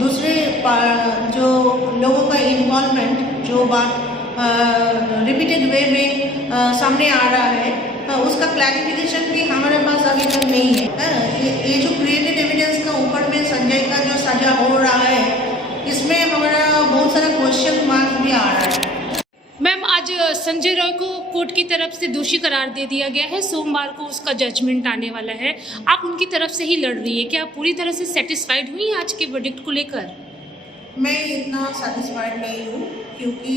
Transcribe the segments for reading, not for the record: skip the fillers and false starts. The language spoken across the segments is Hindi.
दूसरे जो लोगों का इन्वॉल्वमेंट जो बात रिपीटेड वे में सामने आ रहा है उसका क्लैरिफिकेशन भी हमारे पास अभी तक नहीं है। ये जो क्रिएटेड एविडेंस का ऊपर में संजय का जो सजा हो रहा है इसमें हमारा बहुत सारा क्वेश्चन मार्क भी आ रहा है। मैम, आज संजय रॉय को कोर्ट की तरफ से दोषी करार दे दिया गया है। सोमवार को उसका जजमेंट आने वाला है। आप उनकी तरफ से ही लड़ रही है, क्या आप पूरी तरह से सेटिस्फाइड हुई हैं आज के वर्डिक्ट को लेकर? मैं इतना सेटिस्फाइड नहीं हूँ क्योंकि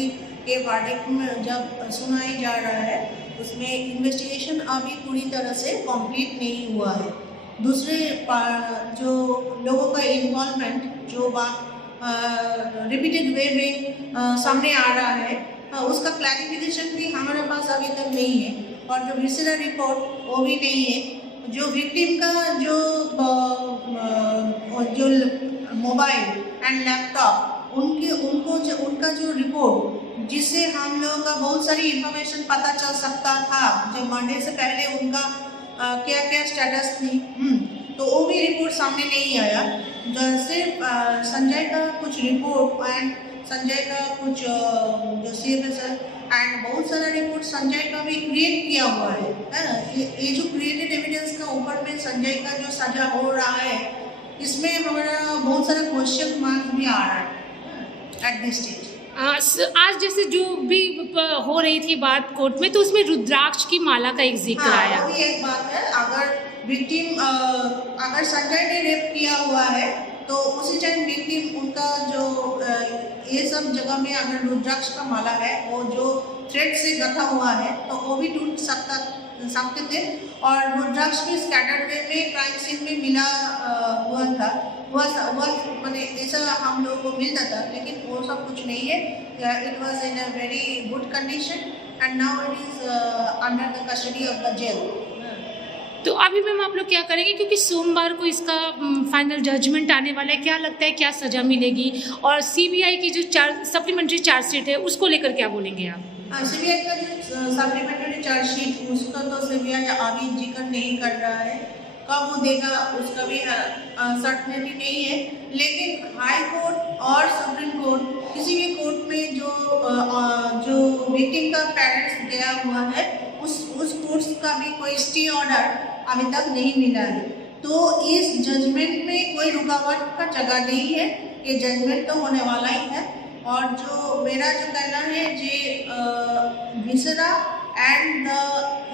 ये वर्डिक्ट में जब सुनाया जा रहा है उसमें इन्वेस्टिगेशन अभी पूरी तरह से कंप्लीट नहीं हुआ है। दूसरे जो लोगों का इन्वॉल्वमेंट जो बात रिपीटेड वे में सामने आ रहा है उसका क्लैरिफिकेशन भी हमारे पास अभी तक नहीं है और जो विजिलर रिपोर्ट वो भी नहीं है। जो विक्टिम का जो मोबाइल एंड लैपटॉप उनका जो रिपोर्ट जिससे हम लोगों का बहुत सारी इंफॉर्मेशन पता चल सकता था जब मरने से पहले उनका क्या क्या स्टेटस थी, तो वो भी रिपोर्ट सामने नहीं आया। सिर्फ संजय का कुछ रिपोर्ट एंड संजय का कुछ जो CFSL एंड बहुत सारा रिपोर्ट संजय का भी क्रिएट किया हुआ है। ये जो क्रिएटेड एविडेंस का ऊपर में संजय का जो सजा हो रहा है इसमें हमारा बहुत सारा क्वेश्चन मार्क भी आ रहा है एट दिस स्टेज। आज जैसे जो भी हो रही थी बात कोर्ट में, तो उसमें रुद्राक्ष की माला का एक जिक्र आया। वो भी एक बात है। अगर विक्टिम अगर संजय ने रेप किया हुआ है तो उसी टाइम विक्टिम उनका जो ये सब जगह में अगर रुद्राक्ष का माला है वो जो थ्रेड से गथा हुआ है तो वो भी टूट सकते थे और रुद्राक्ष भी स्कैटर्ड वे में क्राइम सीन में मिला हुआ था। मैंने ऐसा हम लोगों को मिलता था, लेकिन वो सब कुछ नहीं है। It was in a very good condition and now it is under the custody of the jail. तो अभी मैम आप लोग क्या करेंगे, क्योंकि सोमवार को इसका फाइनल जजमेंट आने वाला है, क्या लगता है क्या सज़ा मिलेगी? और CBI की जो सप्लीमेंट्री चार्जशीट है उसको लेकर क्या बोलेंगे आप? CBI का जो सप्लीमेंट्री चार्जशीट उसका तो CBI अभी जिक्र नहीं कर रहा है, कब वो देगा उसका भी सर्टेनिटी नहीं है। लेकिन हाई कोर्ट और सुप्रीम कोर्ट किसी भी कोर्ट में जो विक्टिम का पेरेंट्स गया हुआ है उस कोर्ट का भी कोई स्टे ऑर्डर अभी तक नहीं मिला है। तो इस जजमेंट में कोई रुकावट का जगह नहीं है, ये जजमेंट तो होने वाला ही है। और जो मेरा जो कहना है जे विसरा एंड द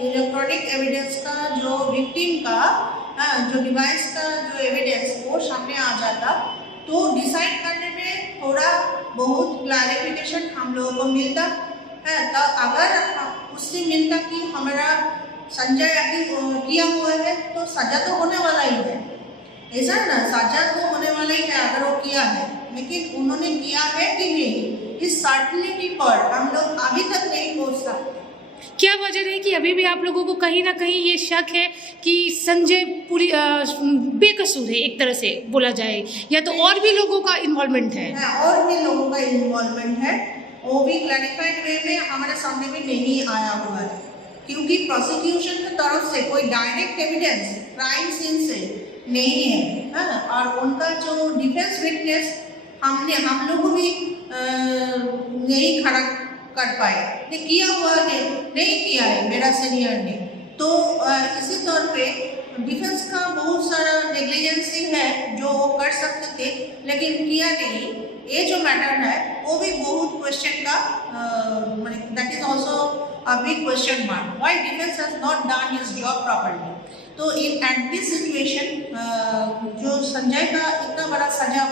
इलेक्ट्रॉनिक एविडेंस का जो विक्टिम का जो डिवाइस का जो एविडेंस वो सामने आ जाता तो डिसाइड करने में थोड़ा बहुत क्लैरिफिकेशन हम लोगों को मिलता है। तो अगर उससे मिलता कि हमारा संजय अभी किया हुआ है तो सजा तो होने वाला ही है, ऐसा है ना, सजा तो होने वाला ही है अगर वो किया है। लेकिन उन्होंने किया है कि नहीं, इस सर्टेनिटी पर हम लोग अभी तक नहीं पहुंच सकते। क्या वजह है कि अभी भी आप लोगों को कहीं ना कहीं ये शक है कि संजय पूरी बेकसूर है, एक तरह से बोला जाए, या तो और भी लोगों का इन्वॉल्वमेंट है? और भी लोगों का इन्वॉल्वमेंट है, वो भी क्लैरिफाइड वे में हमारे सामने भी नहीं आया हुआ है क्योंकि प्रोसिक्यूशन की तरफ से कोई डायरेक्ट एविडेंस क्राइम सीन से नहीं है ना। और उनका जो डिफेंस विटनेस हम लोग भी नहीं खड़ा कर पाए, ने किया हुआ है नहीं किया है मेरा सीनियर ने। तो इसी तौर पे डिफेंस का बहुत सारा नेग्लिजेंसी है जो वो कर सकते थे लेकिन किया नहीं। ये जो मैटर है वो भी बहुत क्वेश्चन का that is also a big question mark, why defence has not done his job properly. तो इन एट दिस सिचुएशन जो संजय का इतना बड़ा सजा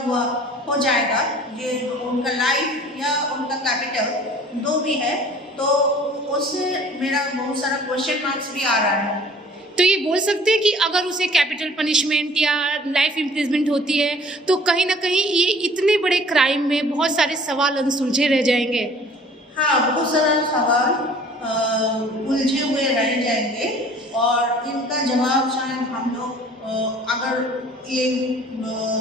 हो जाएगा, ये उनका लाइफ या उनका कैपिटल दो भी है, तो उससे मेरा बहुत सारा क्वेश्चन मार्क्स भी आ रहा है। तो ये बोल सकते हैं कि अगर उसे कैपिटल पनिशमेंट या लाइफ इम्प्रिजमेंट होती है तो कहीं ना कहीं ये इतने बड़े क्राइम में बहुत सारे सवाल अनसुलझे रह जाएंगे। हाँ, बहुत सारा सवाल उलझे हुए रह जाएंगे और इनका जवाब शायद हम लोग अगर ये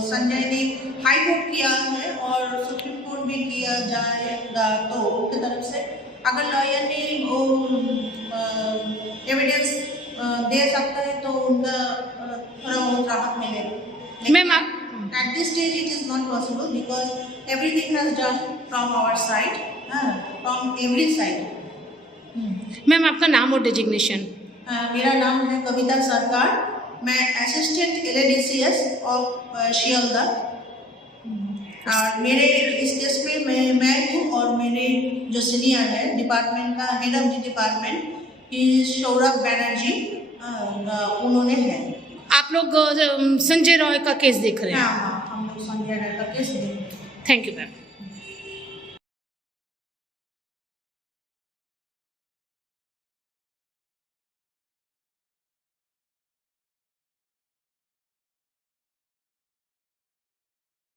संजय ने हाई कोर्ट किया है और सुप्रीम कोर्ट भी किया जाएगा तो उनकी तरफ से अगर लॉयर ने वो एविडेंस दे सकता है तो उनका थोड़ा बहुत राहत मिलेगा। Ma'am At this stage, it is not possible because everything has done from our side, from every side. Ma'am आपका नाम और डेजिग्नेशन? मेरा नाम है कविता सरकार, मैं असिस्टेंट LADCS ऑफ शियालदा। और मेरे इस केस में मैं हूँ और मेरे जो सीनियर है डिपार्टमेंट का head of the department Saurabh Banerjee, उन्होंने है। आप लोग संजय रॉय का केस देख रहे हैं? हाँ, हम लोग संजय रॉय का केस देख रहे हैं। Thank you ma'am.